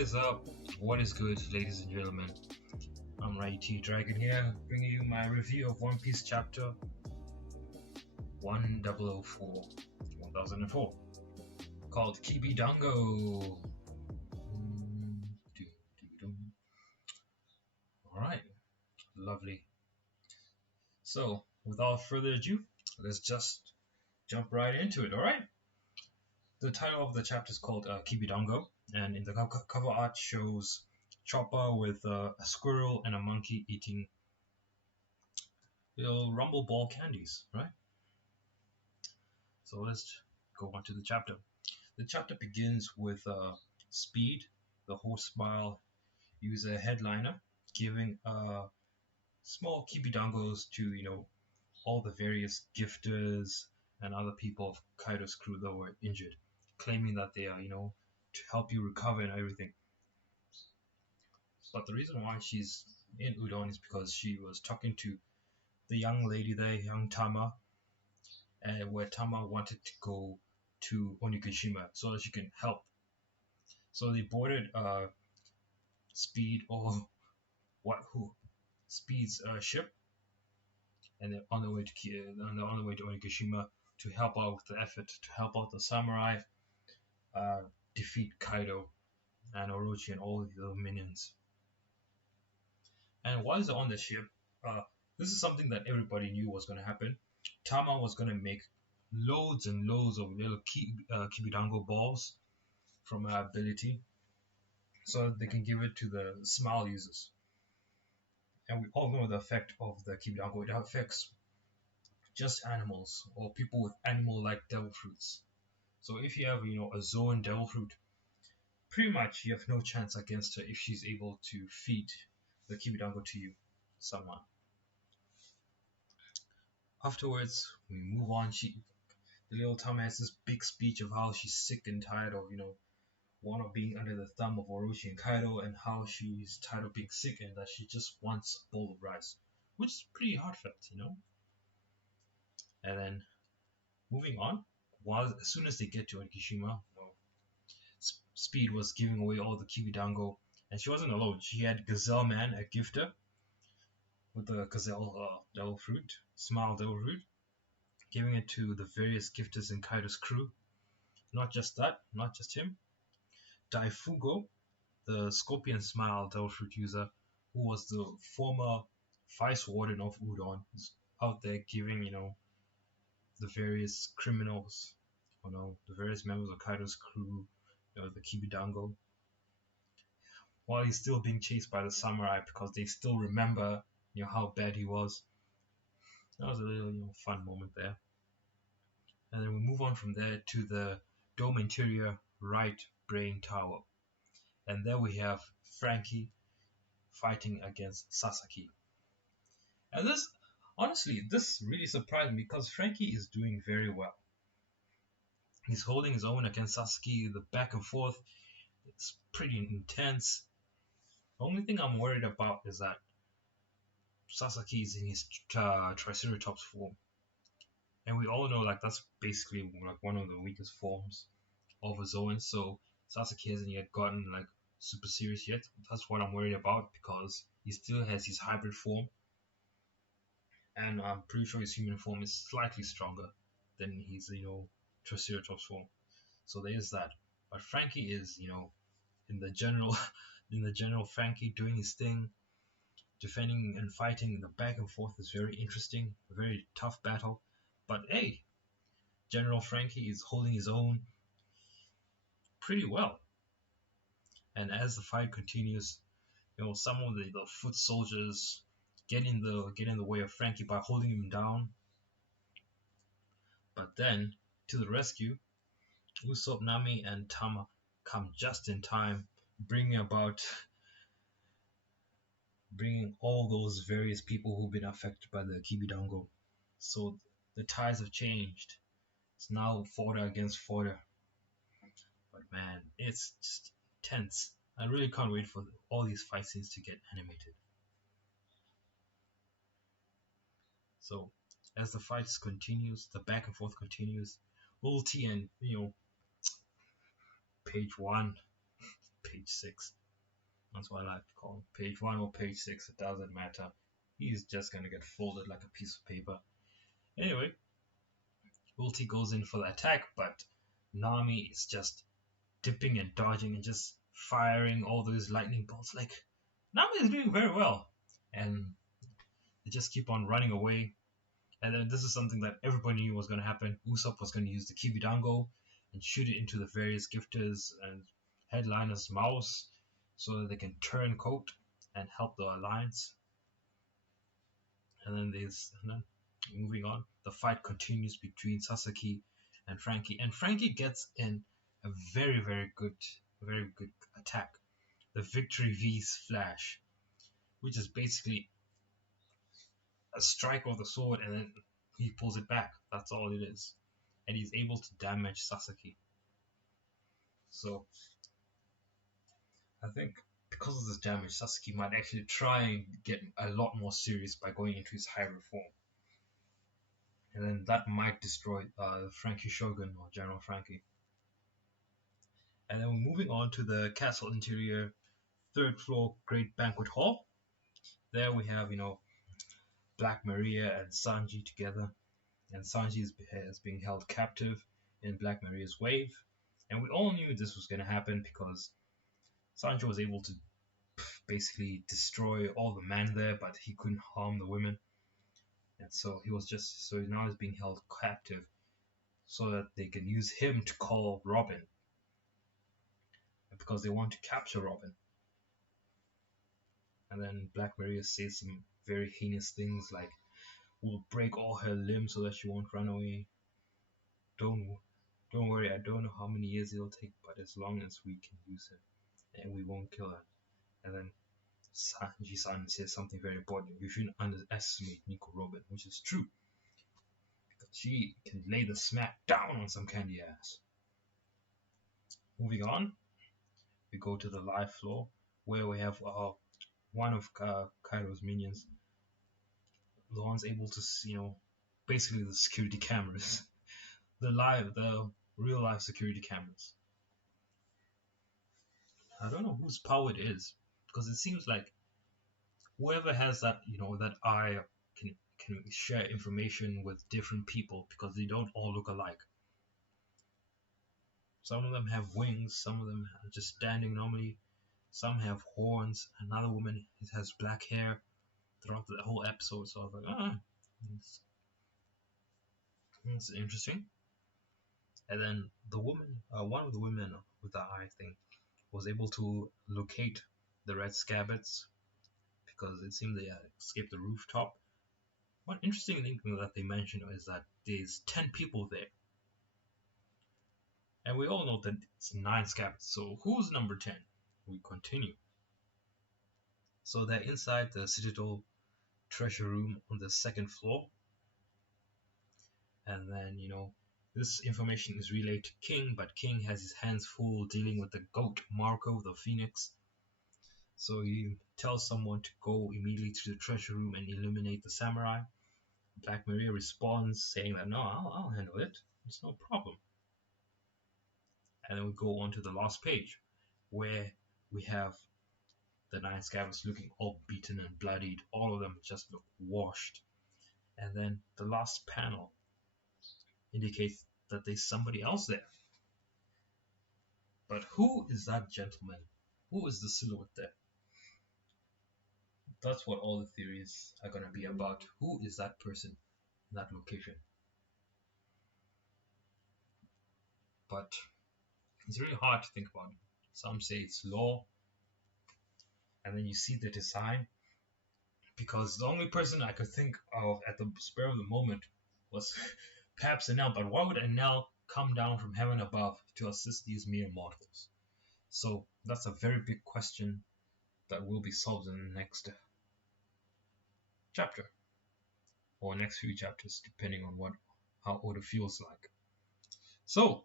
is up? What is good, ladies and gentlemen? I'm Righty Dragon here, bringing you my review of One Piece chapter 1004, 1004, called Kibi Dango. Alright, lovely. So, without further ado, let's just jump right into it, alright? The title of the chapter is called Kibi Dango, and in the cover art shows Chopper with a squirrel and a monkey eating little rumble ball candies, right? So let's go on to the chapter. The chapter begins with Speed, the horse mile user headliner, giving small Kibi Dangos to all the various gifters and other people of Kaido's crew that were injured, claiming that they are to help you recover and everything. But the reason why she's in Udon is because she was talking to the young lady there, young Tama, and where Tama wanted to go to Onigashima so that she can help. So they boarded Speed or Speed's ship, and they're on the way to Onigashima to help out with the effort to help out the samurai, defeat Kaido and Orochi and all the minions. And while they're on the ship, this is something that everybody knew was going to happen. Tama was going to make loads and loads of little Kibi Dango balls from her ability so that they can give it to the smile users. And we all know the effect of the Kibi Dango. It affects just animals or people with animal-like devil fruits. So if you have a Zoan devil fruit, pretty much you have no chance against her if she's able to feed the Kibi Dango to you, someone. Afterwards, we move on. The little Tama has this big speech of how she's sick and tired of being under the thumb of Orochi and Kaido, and how she's tired of being sick and that she just wants a bowl of rice, which is pretty heartfelt, And then moving on, as soon as they get to Onigashima, Speed was giving away all the Kibi Dango, and she wasn't alone. She had Gazelle Man, a gifter, with the Gazelle devil fruit, Smile devil fruit, giving it to the various gifters in Kaido's crew. Not just that, not just him. Daifugo, the Scorpion Smile devil fruit user, who was the former vice warden of Udon, is out there giving the various criminals, the various members of Kaido's crew, the Kibi Dango, while he's still being chased by the samurai because they still remember how bad he was. That was a little fun moment there. And then we move on from there to the dome interior right brain tower, and there we have Frankie fighting against Sasaki. And this really surprised me because Frankie is doing very well. He's holding his own against Sasaki. The back and forth, it's pretty intense. The only thing I'm worried about is that Sasaki is in his Triceratops form, and we all know that's basically one of the weakest forms of a Zoan. So Sasaki hasn't yet gotten super serious yet. That's what I'm worried about, because he still has his hybrid form, and I'm pretty sure his human form is slightly stronger than his Triceratops form. So there's that. But Frankie is in the general Frankie doing his thing, defending and fighting. The back and forth is very interesting, a very tough battle. But hey, General Frankie is holding his own pretty well. And as the fight continues, some of the foot soldiers get in the way of Frankie by holding him down. But then, to the rescue, Usopp, Nami, and Tama come just in time, bringing all those various people who've been affected by the Kibi Dango. So the ties have changed. It's now fodder against fodder. But man, it's just tense. I really can't wait for all these fight scenes to get animated. So as the fights continues, the back and forth continues, Ulti and page page 6. That's what I like to call him. Page 1 or page 6, it doesn't matter. He's just gonna get folded like a piece of paper. Anyway, Ulti goes in for the attack, but Nami is just dipping and dodging and just firing all those lightning bolts. Like, Nami is doing very well. And they just keep on running away. And then this is something that everybody knew was going to happen. Usopp was going to use the Kibi Dango and shoot it into the various gifters and headliners' mouths so that they can turn coat and help the alliance. And then moving on, the fight continues between Sasaki and Frankie. And Frankie gets in a very good attack. The Victory V's Flash, which is basically a strike of the sword and then he pulls it back. That's all it is. And he's able to damage Sasaki. So I think because of this damage, Sasaki might actually try and get a lot more serious by going into his hybrid form. And then that might destroy Frankie Shogun or General Frankie. And then we're moving on to the castle interior, 3rd floor Great Banquet Hall. There we have, Black Maria and Sanji together. And Sanji is being held captive in Black Maria's wave. And we all knew this was going to happen because Sanji was able to basically destroy all the men there, but he couldn't harm the women. And so now he's being held captive so that they can use him to call Robin. Because they want to capture Robin. And then Black Maria says some very heinous things like, we'll break all her limbs so that she won't run away. Don't worry, I don't know how many years it'll take, but as long as we can use her, and we won't kill her. And then Sanji-san says something very important. You shouldn't underestimate Nico Robin, which is true. Because she can lay the smack down on some candy ass. Moving on, we go to the live floor, where we have one of Kaido's minions, the ones able to see, basically the security cameras. the real life security cameras. I don't know whose power it is, because it seems like whoever has that, that eye can share information with different people because they don't all look alike. Some of them have wings, some of them are just standing normally, some have horns. Another woman has black hair throughout the whole episode, so I was like, it's interesting. And then the woman, one of the women with the eye thing, was able to locate the red scabbards because it seemed they had escaped the rooftop. One interesting thing that they mentioned is that there's 10 people there. And we all know that it's 9 scabbards, so who's number 10? We continue. So they're inside the Citadel treasure room on the 2nd floor. And then, this information is relayed to King, but King has his hands full dealing with the goat, Marco the Phoenix. So he tells someone to go immediately to the treasure room and eliminate the samurai. Black Maria responds saying that, no, I'll handle it. It's no problem. And then we go on to the last page, where we have the 9 scabbards looking all beaten and bloodied. All of them just look washed. And then the last panel indicates that there's somebody else there. But who is that gentleman? Who is the silhouette there? That's what all the theories are going to be about. Who is that person in that location? But it's really hard to think about. Some say it's Law, and then you see the design, because the only person I could think of at the spur of the moment was perhaps Enel, but why would Enel come down from heaven above to assist these mere mortals? So that's a very big question that will be solved in the next chapter, or next few chapters, depending on how Oda feels like. So,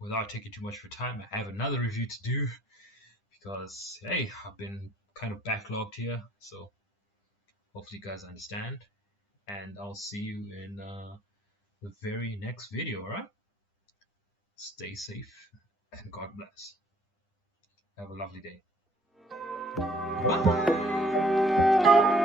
without taking too much of your time, I have another review to do, because, hey, I've been kind of backlogged here, so hopefully you guys understand, and I'll see you in the very next video, alright? Stay safe, and God bless. Have a lovely day. Bye.